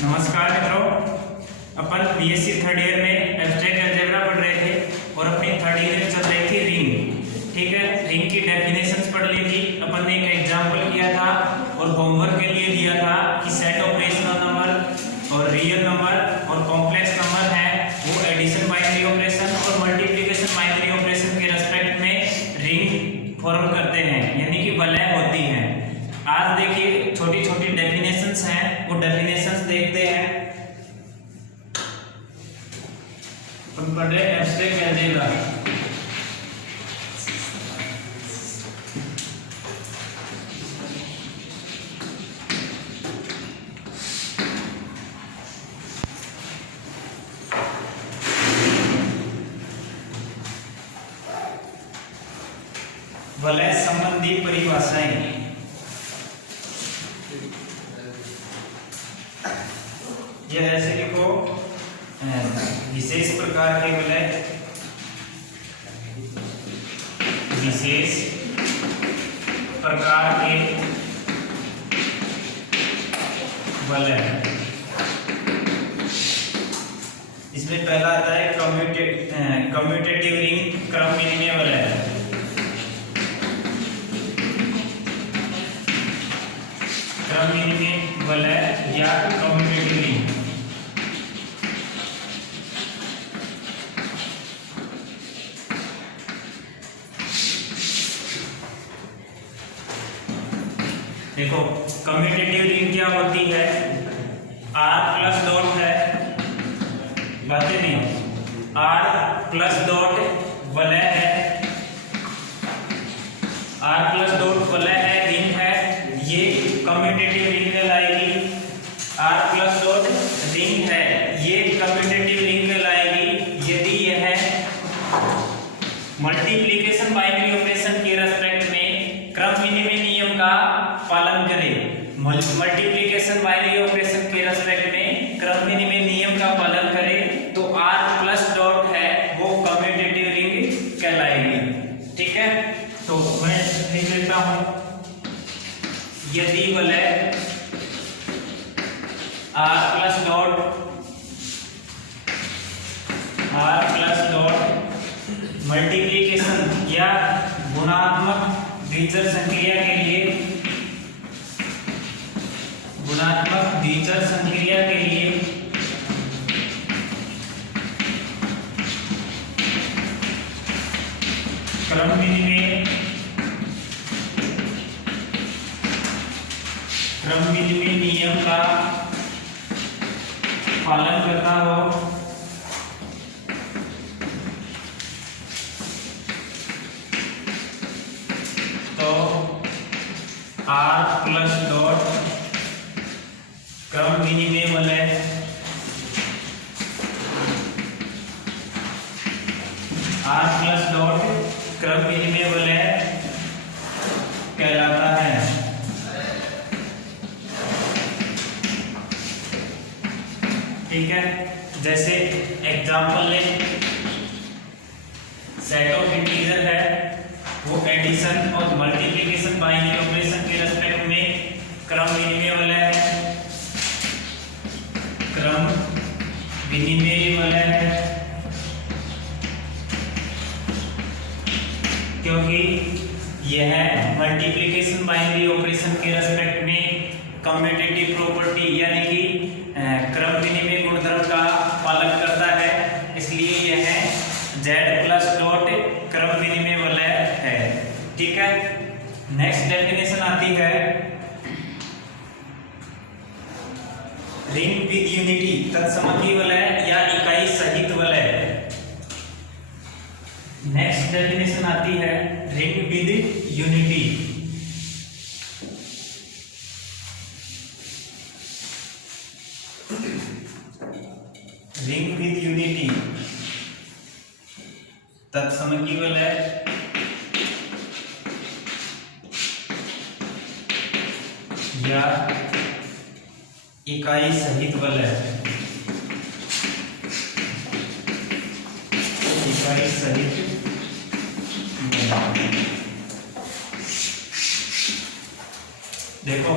नमस्कार मित्रों, अपन BSc third year में एब्स्ट्रैक्ट अलजेब्रा पढ़ रहे थे और अपनी थर्ड ईयर में चल रही थी रिंग। ठीक है, रिंग की डेफिनेशंस पढ़ ली थी। अपन ने एक एग्जांपल किया था और होमवर्क के लिए दिया था कि सेट ऑफ रेशनल नंबर और रियल नंबर और कॉम्प्लेक्स नंबर है वो एडिशन बाइनरी ऑपरेशन और मल्टीप्लिकेशन बाइनरी ऑपरेशन के रेस्पेक्ट में रिंग फॉर्म करते हैं, यानी कि वलय होती है। आज देखिए छोटी छोटी डेफिनेशंस हैं, वो डेफिनेशंस देखते हैं। अपन पढ़ रहे हैं एब्स्ट्रैक्ट अलजेब्रा। वलय संबंधी परिभाषाएं। यह ऐसे लिखो, विशेष प्रकार के वलय, विशेष प्रकार के वलय। इसमें पहला आता है कम्यूटेटिव रिंग, क्रम विनिमय वलय। क्रम विनिमय वलय या कम्यूटेटिव रिंग। देखो कम्यूटेटिव रिंग क्या होती है, आर प्लस डॉट है, बातें नहीं, आर प्लस डॉट वलय है, आर प्लस डॉट वलय है, रिंग है, ये कम्यूटेटिव रिंग कहलाएगी। आर प्लस डॉट रिंग है, ये कम्यूटेटिव रिंग कहलाएगी यदि यह मल्टीप्लिकेशन बाइनरी ऑपरेशन के रेस्पेक्ट में क्रम विनिमय नियम का पालन करे। मल्टीप्लिकेशन बाइनरी ऑपरेशन के रेस्पेक्ट में क्रम विनिमय नियम का पालन करे तो आर प्लस डॉट है वो कम्यूटेटिव रिंग कहलाएगी। ठीक है, तो मैं लिख लेता हूं, यदि वलय आर प्लस डॉट मल्टीप्लिकेशन या गुणात्मक द्विचर संक्रिया के लिए क्रम विनिमय नियम का पालन करता हो तो आर प्लस डॉट क्रम विनिमय वलय आर प्लस डॉट क्रम विनिमय वलय कहलाता है। ठीक है, जैसे एग्जांपल ले, सेट ऑफ इंटीजर है वो एडिशन और मल्टीप्लिकेशन बाइनरी ऑपरेशन के रेस्पेक्ट में क्रम विनिमय वलय है, क्रम विनिमय वलय है, क्योंकि यह मल्टीप्लिकेशन बाइनरी ऑपरेशन के रेस्पेक्ट में कम्यूटेटिव प्रॉपर्टी यानी कि क्रम विनिमय गुणधर्म का पालन करता है, इसलिए यह Z प्लस डॉट क्रम विनिमय वलय है। ठीक है, नेक्स्ट डेफिनेशन आती है रिंग विद यूनिटी, तत्समकी वलय या इकाई सहित वलय। नेक्स्ट डेफिनेशन आती है ring with unity. Ring with unity, तत्समकी वलय या इकाई सहित वलय, इकाई सहित देखो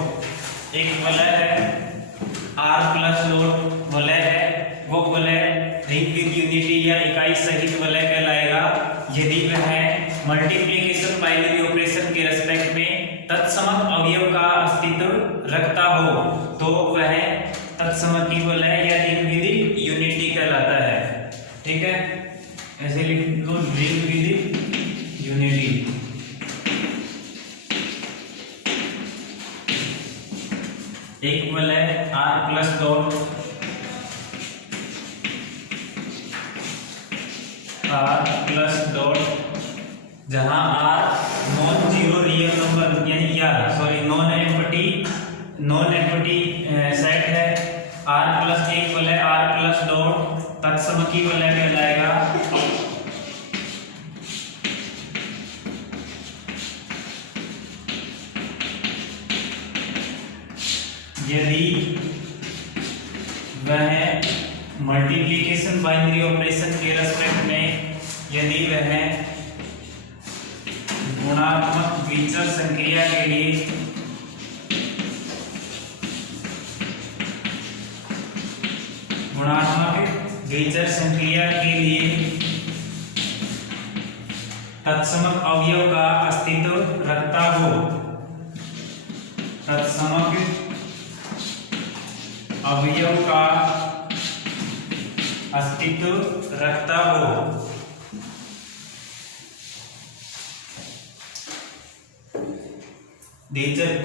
एक वलय है r प्लस डॉट वलय है, वो वलय रिंग विद यूनिटी या इकाई सहित वलय कहलाएगा यदि वह मल्टीप्लिकेशन बाइनरी ऑपरेशन के रेस्पेक्ट में तत्समक अवयव का अस्तित्व रखता हो तो वह तत्समकी वलय या रिंग विद यूनिटी कहलाता है। ठीक है, ऐसे लिख दो रिंग विद यूनिटी। एक वलय r प्लस डॉट जहां r non zero real number यानी नॉन एम्प्टी सेट है। r प्लस एक वलय r प्लस डॉट तत्समकी वलय कहलाएगा यदि वह मल्टीप्लिकेशन बाइनरी ऑपरेशन के रेस्पेक्ट में यदि वह गुणात्मक द्विचर संक्रिया के लिए तत्समक अवयव का अस्तित्व रखता हो, तत्समक अवयव का अस्तित्व रखता हो।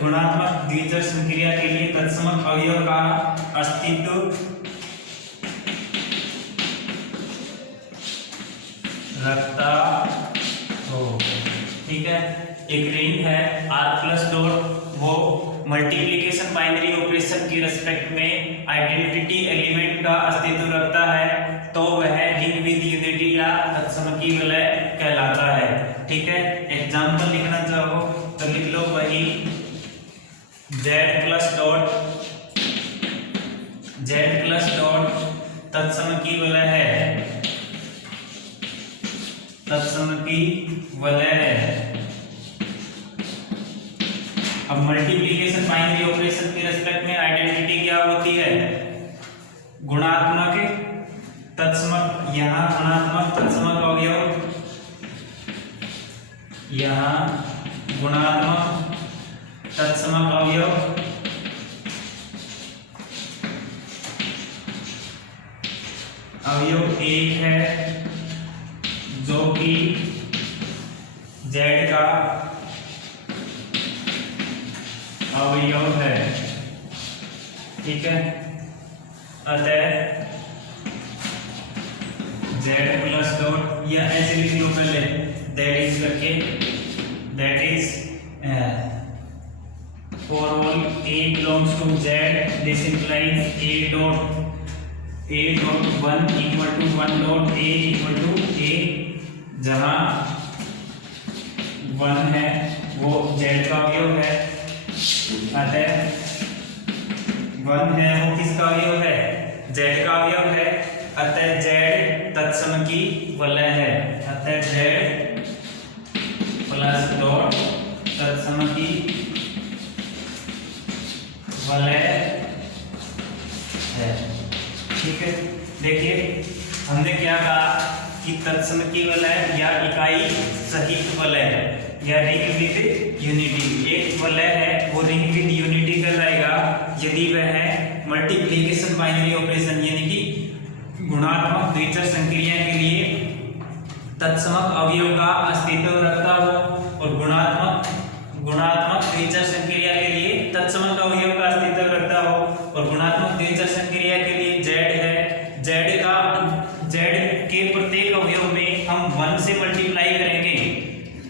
गुणात्मक द्विचर संक्रिया के लिए तत्समक अवयव का अस्तित्व रखता हो। ठीक है, एक रिंग है r प्लस डॉट, वो मल्टीप्लिकेशन बाइनरी ऑपरेशन के रेस्पेक्ट में आइडेंटिटी एलिमेंट का अस्तित्व रखता है तो वह रिंग विद यूनिटी या तत्समकी वलय कहलाता है। ठीक है, एग्जांपल लिखना चाहो तो लिख लो वही z प्लस डॉट तत्समकी वलय है, तत्समकी वलय है। अब मल्टीप्लिकेशन बाइनरी ऑपरेशन के रेस्पेक्ट में आइडेंटिटी क्या होती है? गुणात्मक तत्समक, यहाँ गुणात्मक तत्समक अवयव, यहाँ गुणात्मक तत्समक अवयव एक है जो कि z का अवयव है। ठीक है, अतः z प्लस डॉट या ऐसे लिख लो पहले दैट इज करके, that is for all a belongs to z, this implies a dot 1 equal to 1 dot a equal to a, जहां 1 है वो z का अवयव है, अतः 1 है वो किसका अवयव है? z का अवयव है, अतः z तत्समकी वलय है, अतः z प्लस डॉट तत्समकी वलय है। ठीक है, देखिए हमने क्या कहा कि तत्समकी वलय या इकाई सहित वलय या रिंग विद यूनिटी, एक वलय है वो रिंग विद यूनिटी कहलाएगा यदि वह मल्टीप्लिकेशन बाइनरी ऑपरेशन यानी कि गुणात्मक द्विचर संक्रिया के लिए तत्समक अवयव का अस्तित्व रखता हो, और गुणात्मक द्विचर संक्रिया के लिए तत्समक अवयव का अस्तित्व रखता हो, और गुणात्मक द्विचर संक्रिया के लिए z है, z के प्रत्येक अवयव में हम 1 से मल्टीप्लाई करेंगे।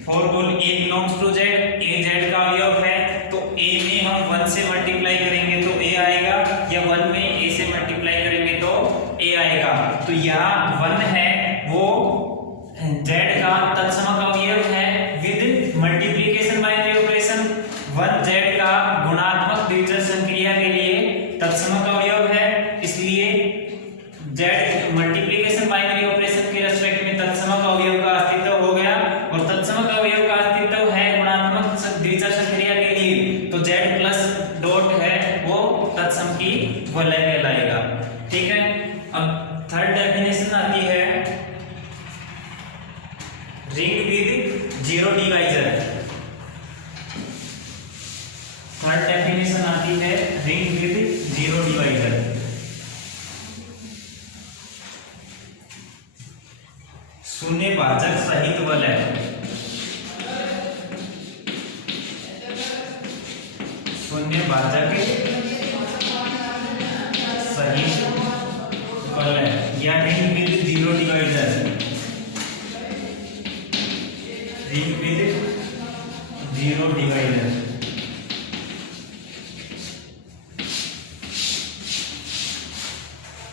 For all a belongs to z, a z का अवयव है तो a में हम 1 से मल्टीप्लाई करेंगे तो a आएगा, या 1 में a से मल्टीप्लाई करेंगे तो a आएगा। तो यहाँ 1 है वो z का तत्समक अवयव है with multiplication binary operation, 1 z का गुणात्मक द्विचर संक्रिया के लिए तत्समक अवयव है, इसलिए z मल्टीप्लिकेशन बाइनरी ऑपरेशन के रेस्पेक्ट में तत्समक अवयव का अस्तित्व हो गया, और तत्समक अवयव का अस्तित्व है गुणात्मक द्विचर संक्रिया के लिए तो z प्लस डॉट है तत्सम की वलय कहलाएगा। ठीक है, अब थर्ड डेफिनेशन आती है ring with zero divisor. Third definition आती है रिंग विद जीरो डिवाइजर। शून्य भाजक सहित वलय। शून्य भाजक सहित वलय या ring with zero divisor. Ring with zero divisor.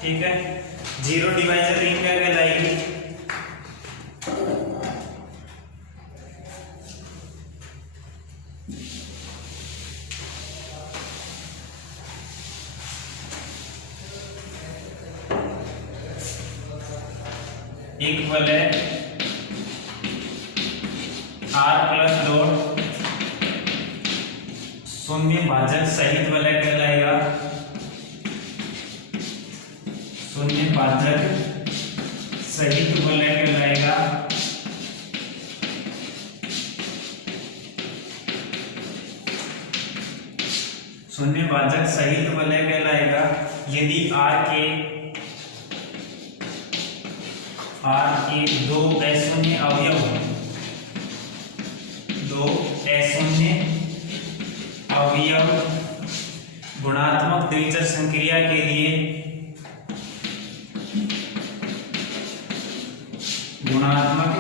ठीक है, जीरो डिवाइजर रिंग क्या कहलाएगी? एक वलय R प्लस डॉट शून्य भाजक सहित वलय कहलाएगा। शून्य भाजक सहित वलय कहलाएगा। शून्य भाजक सहित वलय कहलाएगा यदि R के दो अशून्य अवयव, दो अशून्य अवयव गुणात्मक द्विचर संक्रिया के लिए, गुणात्मक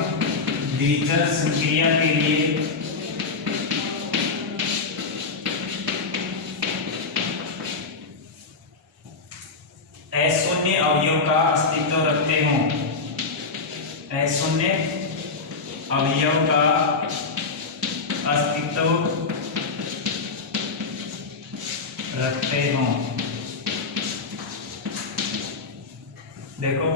द्विचर संक्रिया के लिए अशून्य अवयव का अस्तित्व रखते हों, अशून्य अवयव का अस्तित्व रखते हों। देखो,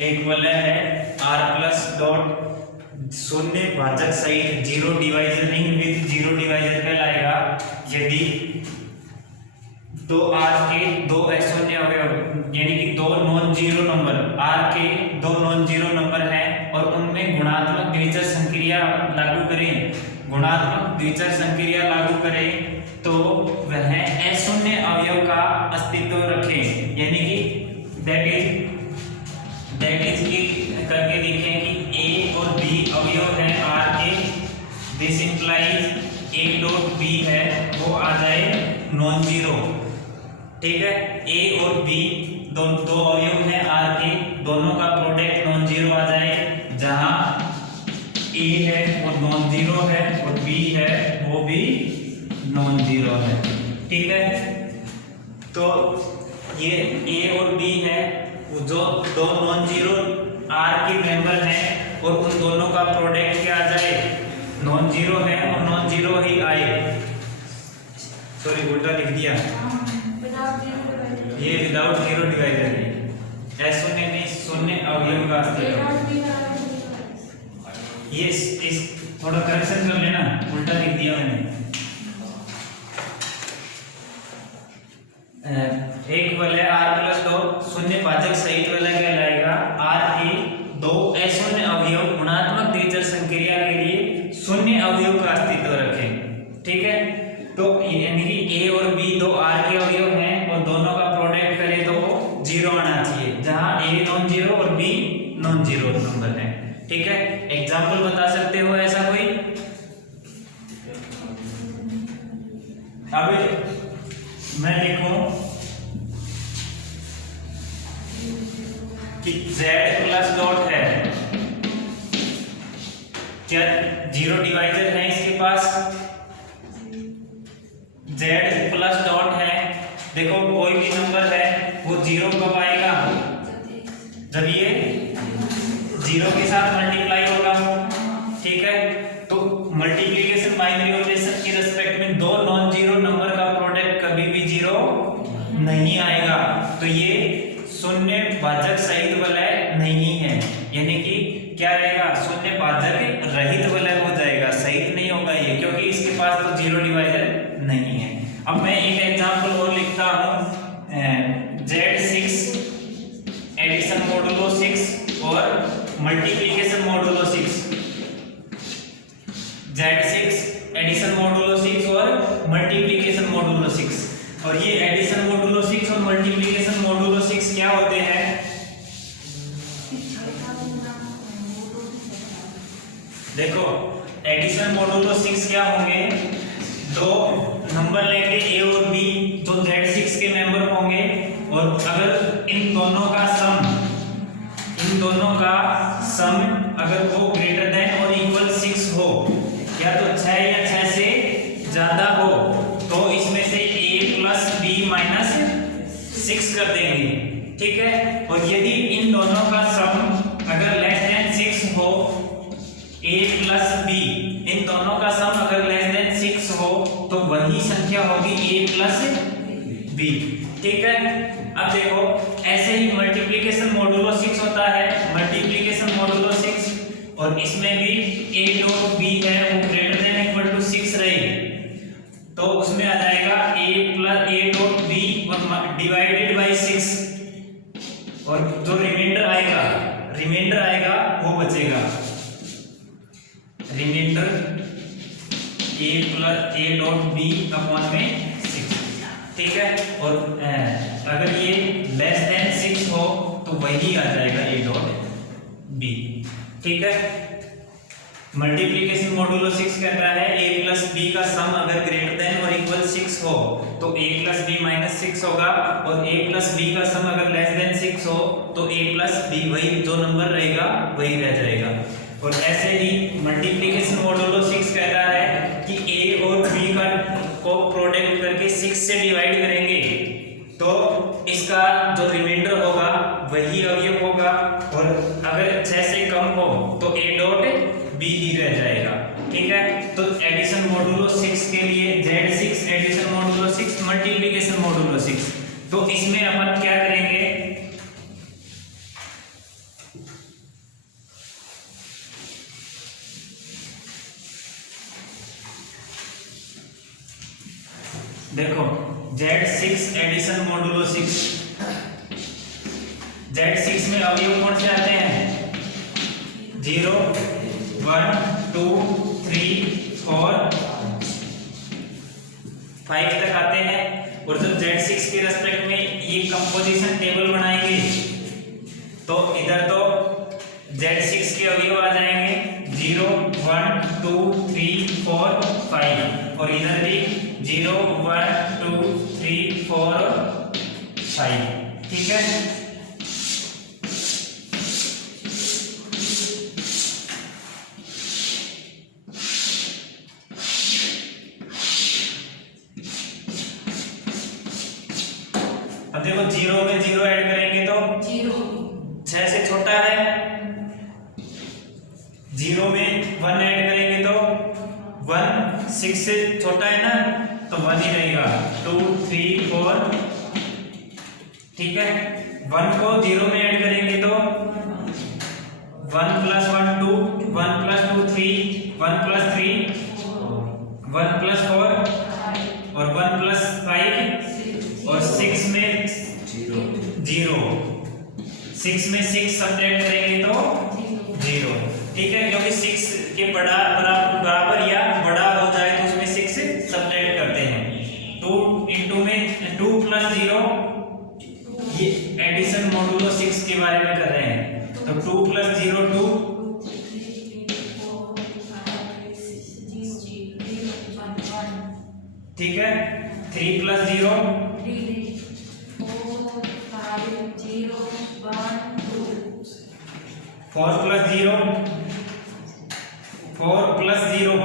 एक वलय है R प्लस डॉट शून्य भाजक सहित zero divisor, ring with zero divisor कहलाएगा यदि दो R के दो अशून्य अवयव यानी कि दो नॉन जीरो नंबर, R के दो नॉन जीरो नंबर हैं और उनमें गुणात्मक द्विचर संक्रिया लागू करें, गुणात्मक द्विचर संक्रिया लागू करें तो वह अशून्य अवयव का अस्तित्व रखें। यानी कि दैट इज की करके देखें कि A और B अवयव हैं R के, this implies A dot B है वो आ जाए नॉन जीरो। ठीक है, A और B दो अवयव हैं R के, दोनों का प्रोडक्ट नॉन जीरो आ जाए, जहां A है वो नॉन जीरो है और B है वो भी नॉन जीरो है। ठीक है, तो ये A और B है वो जो दो नॉन जीरो R के मेंबर हैं और उन दोनों का प्रोडक्ट क्या आ जाए, नॉन जीरो है और नॉन जीरो ही आए। सॉरी उल्टा लिख दिया, ये विदाउट जीरो डिवाइजर है, अशून्य में शून्य अवयव का अस्तित्व। ये इस थोड़ा करेक्शन कर लेना, उल्टा लिख दिया मैंने। एक वलय R प्लस दो शून्य भाजक सहित वलय कहलाएगा R के दो अशून्य अवयव गुणात्मक द्विचर संक्रिया के लिए शून्य अवयव का अस्तित्व रखें। ठीक है, तो यानी कि A और B दो R के अवयव हैं और दोनों का प्रोडक्ट करें तो जीरो आना चाहिए, जहां A नॉन जीरो और B नॉन जीरो नंबर है। ठीक है, एग्जाम्पल बता सकते हो ऐसा कोई? अब मैं लिखूं कि Z प्लस डॉट है, क्या जीरो डिवाइजर है इसके पास? Z प्लस डॉट है, देखो कोई भी नंबर है वो जीरो कब आएगा? जब ये जीरो के साथ मल्टीप्लाई होगा। ठीक है, तो मल्टीप्लिकेशन बाइनरी ऑपरेशन के रिस्पेक्ट में दो नॉन जीरो नंबर का प्रोडक्ट कभी भी जीरो नहीं आएगा, तो ये शून्य भाजक सहित वलय नहीं है। यानी कि क्या रहेगा, शून्य भाजक रहित वलय हो जाएगा, सहित नहीं होगा ये, क्योंकि इसके पास तो जीरो डिवाइजर नहीं है। अब मैं एक एग्जांपल और लिखता हूं Z6 एडिशन मोडुलो 6 और multiplication modulo 6, Z6 addition modulo 6 और मल्टीप्लिकेशन मोडुलो 6। और ये एडिशन मोडुलो 6 और मल्टीप्लिकेशन मोडुलो 6 क्या होते हैं? देखो एडिशन मोडुलो 6 क्या होंगे, दो नंबर लेंगे ए और बी, जो Z6 के मेंबर होंगे, और अगर इन दोनों का सम अगर वो ग्रेटर देन और इक्वल 6 हो, या तो 6 या 6 से ज्यादा हो, तो इसमें से a प्लस b माइनस 6 कर देंगे, ठीक है। और यदि इन दोनों का सम अगर लेस देन 6 हो, a प्लस b, इन दोनों का सम अगर लेस देन 6 हो, तो वही संख्या होगी a प्लस b, ठीक है। अब देखो ऐसे ही मल्टीप्लिकेशन मोडुलो 6 होता है, मल्टीप्लिकेशन मोडुलो 6, और इसमें भी a डॉट b है वो ग्रेटर देन इक्वल टू 6 रहेगी, तो उसमें आ जाएगा a plus a dot b और डिवाइडेड बाय 6, और जो रिमाइंडर आएगा वो बचेगा, reminder a plus a dot b upon में 6, ठीक है। और अगर ये लेस देन 6 हो तो वही आ जाएगा a डॉट b, ठीक है। मल्टीप्लिकेशन मोडुलो 6 कहता है a प्लस b का सम अगर ग्रेटर देन और इक्वल 6 हो तो a प्लस b माइनस 6 होगा, और a प्लस b का सम अगर लेस देन 6 हो तो a प्लस b वही जो नंबर रहेगा वही रह जाएगा। और ऐसे ही मल्टीप्लिकेशन मोडुलो 6 कहता है कि a और b को प्रोडक्ट करके 6 से डिवाइड करेंगे तो इसका जो रिमाइंडर होगा वही अवयव होगा, और अगर 6 से कम हो तो a डॉट b ही रह जाएगा, ठीक है। तो एडिशन मोडुलो 6 के लिए Z6 addition modulo 6 multiplication modulo 6, तो इसमें अपन क्या करेंगे, देखो Z6 एडिशन मोडुलो 6, Z6 में अवयव कौन से आते हैं, 0 1 2 3 4 5 तक आते हैं। और जब Z6 के रेस्पेक्ट में ये कंपोजिशन टेबल बनाएंगे तो इधर तो Z6 के अवयव आ जाएंगे 0 1 2 3 4 5, और इधर भी 0 1 2 3 4 5, ठीक है। अब देखो 0 में 0 ऐड करेंगे तो 6 से छोटा है, 0 में 1 ऐड करेंगे तो 1 6 से छोटा है ना, तो 1 ही रहेगा, 2 3 4, ठीक है। 1 को 0 में ऐड करेंगे तो 1 प्लस 1 2, 1 प्लस 2 3, 1 प्लस 3 1 प्लस 4 और 1 प्लस 5, और 6 में 0, 6 में 6 सब्ट्रैक्ट करेंगे तो 0, ठीक है। क्योंकि 6 के बराबर या बड़ा हो जाए तो उसमें 6 सब्ट्रैक्ट करते हैं। 2 इंटू में 2 प्लस 0, ये एडिशन मोडुलो 6 के बारे में कर रहे हैं, तो 2 प्लस 0 2, ठीक है। 3 प्लस 0 4 प्लस 0 4 प्लस 0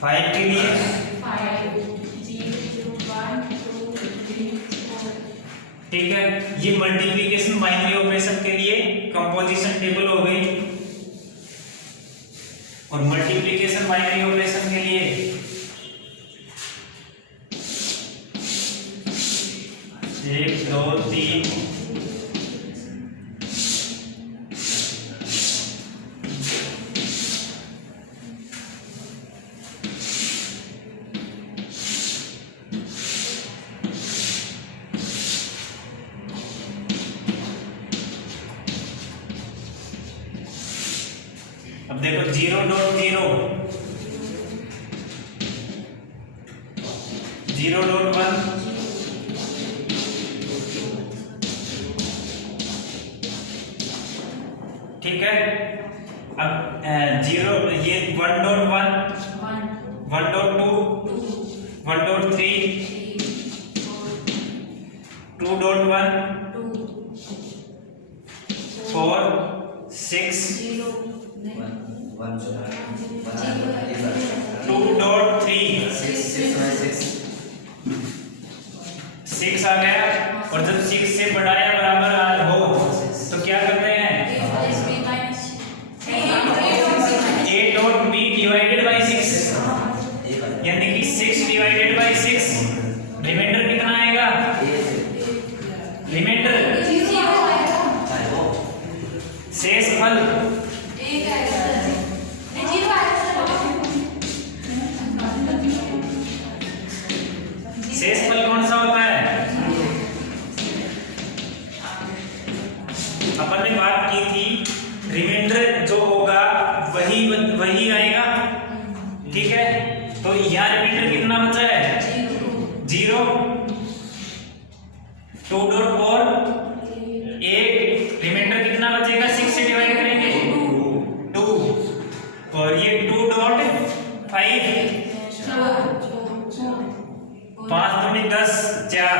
5 के लिए 4, ठीक है। ये मल्टीप्लिकेशन बाइनरी ऑपरेशन के लिए कंपोजिशन टेबल हो गई, और मल्टीप्लिकेशन बाइनरी ऑपरेशन के लिए 1 2 3 4 अब देखो 0.0 0.1 ठीक है। अब 0 ये 1.1 1.2 1.3 2.1 4 6 2.3 6 आ गया। और जब 6 से बड़ा या बराबर हो तो क्या करते हैं, a.b डिवाइडेड बाई 6, यानी कि 6 डिवाइडेड बाई 6, रिमाइंडर कितना आएगा, रिमाइंडर शेषफल शेषफल कौन सा होता है, अपन ने बात की थी रिमाइंडर जो होगा वही आएगा, ठीक है। तो यहाँ रिमाइंडर कितना बचा है, 0 2.4 8, रिमाइंडर कितना बचेगा, 6 से डिवाइड करेंगे 2, और ये 2.5 5 दूनी 10 4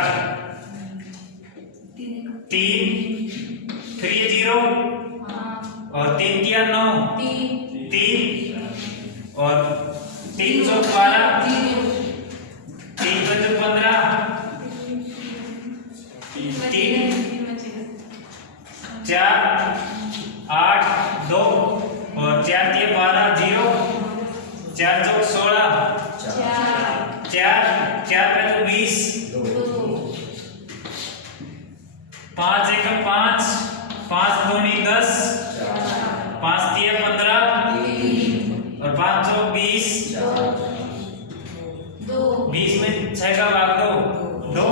3 3 0 और 3 3 9 3 और 3 4 12 3 5 15 3 4 8 2 और 4 3 12 0 4 4 16 4 4 20 5 1 5 5 2 10 5 3 15 और 5 20 20 में 6 का भाग 2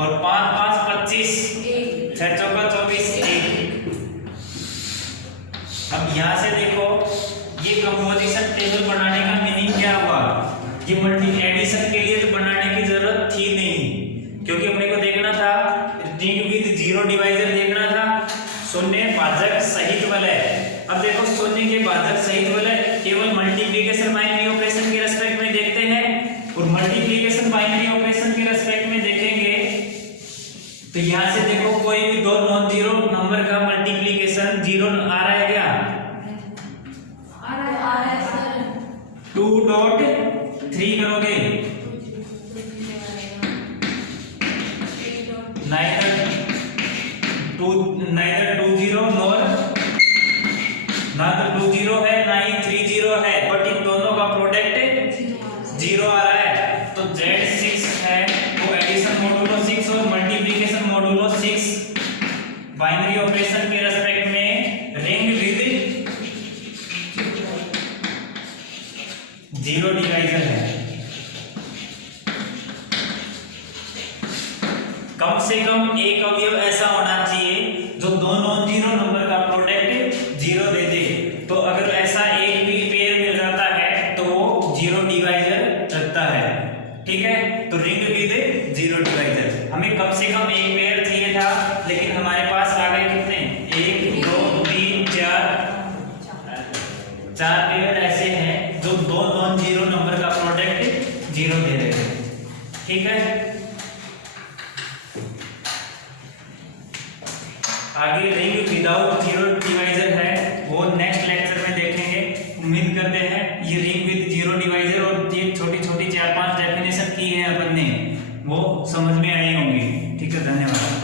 और 5 5 25 6 चौका 24 1। अब यहाँ से देखो ये कंपोजिशन टेबल बनाने का मीनिंग क्या हुआ, ये मल्टी एडिशन के लिए तो बनाने की जरूरत थी नहीं, क्योंकि अपने को देखना था रिंग विद जीरो डिवाइजर, देखना था शून्य भाजक सहित वलय। अब देखो शून्य के भाजक सहित वलय केवल मल्टीप्लिकेशन बाइनरी ऑपरेशन के रेस्पेक्ट में देखते हैं, और मल्टीप्लिकेशन बाइनरी ऑपरेशन के रेस्पेक्ट में देखेंगे तो यहाँ से देखो कोई भी दो नॉन जीरो नंबर का मल्टीप्लिकेशन जीरो आ रहा है क्या, आ रहा है सर। 2.3 करोगे neither 20 nor ना तो 20 है ना ही 30 है, बट इन दोनों का प्रोडक्ट 0 आ रहा है। तो Z6 है वो एडिशन मॉडुलो 6 और मल्टीप्लिकेशन मॉडुलो 6 बाइनरी ऑपरेशन के रेस्पेक्ट में रिंग विद जीरो डिवाइजर है। कम से कम एक अवयव ऐसा होना चाहिए जो दो नॉन जीरो नंबर का प्रोडक्ट जीरो दे दे। तो अगर ऐसा एक भी पेयर मिल जाता है तो वो जीरो डिवाइजर रखता है, ठीक है। तो रिंग विद जीरो डिवाइजर हमें कम से कम एक पेयर चाहिए था, लेकिन हमारे पास आ गए कितने, 1 2 3 4 पेयर ऐसे हैं जो दो नॉन जीरो नंबर का प्रोडक्ट जीरो दे रहे हैं, ठीक है। आगे रिंग विदाउट जीरो डिवाइजर है वो नेक्स्ट लेक्चर में देखेंगे। उम्मीद करते हैं ये रिंग विद जीरो डिवाइजर और ये छोटी छोटी 4-5 डेफिनेशन की है अपन ने वो समझ में आई होंगी, ठीक है। धन्यवाद।